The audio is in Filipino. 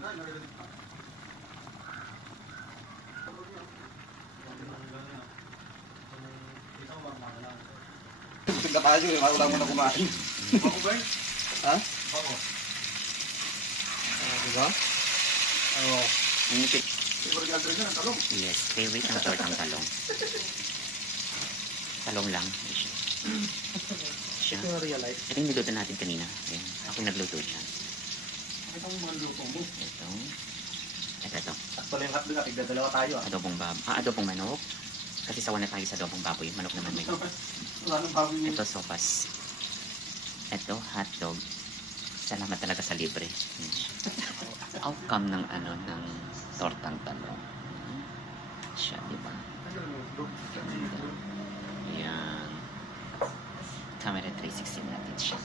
Tignan tayo, wala mo na kumain. Bako ba? Ha? Bako. Diba? Oo. Yes, favorite ng tortang talong. Talong lang. Siya. Ito yung niluto natin kanina. Ayan. Ako yung nagluto siya. Ito ang mga luto mo. Ito. Sakto lang yung hotdog at tigdadalawa tayo ah. Adobong manok. Kasi sawa na tayo sa adobong baboy. Manok naman may. Wala nang baboy mo. Ito sopas. Ito hotdog. Salamat talaga sa libre. Outcome ng ng tortang talong. Siya, diba? Yan. Camera 360 natin siya.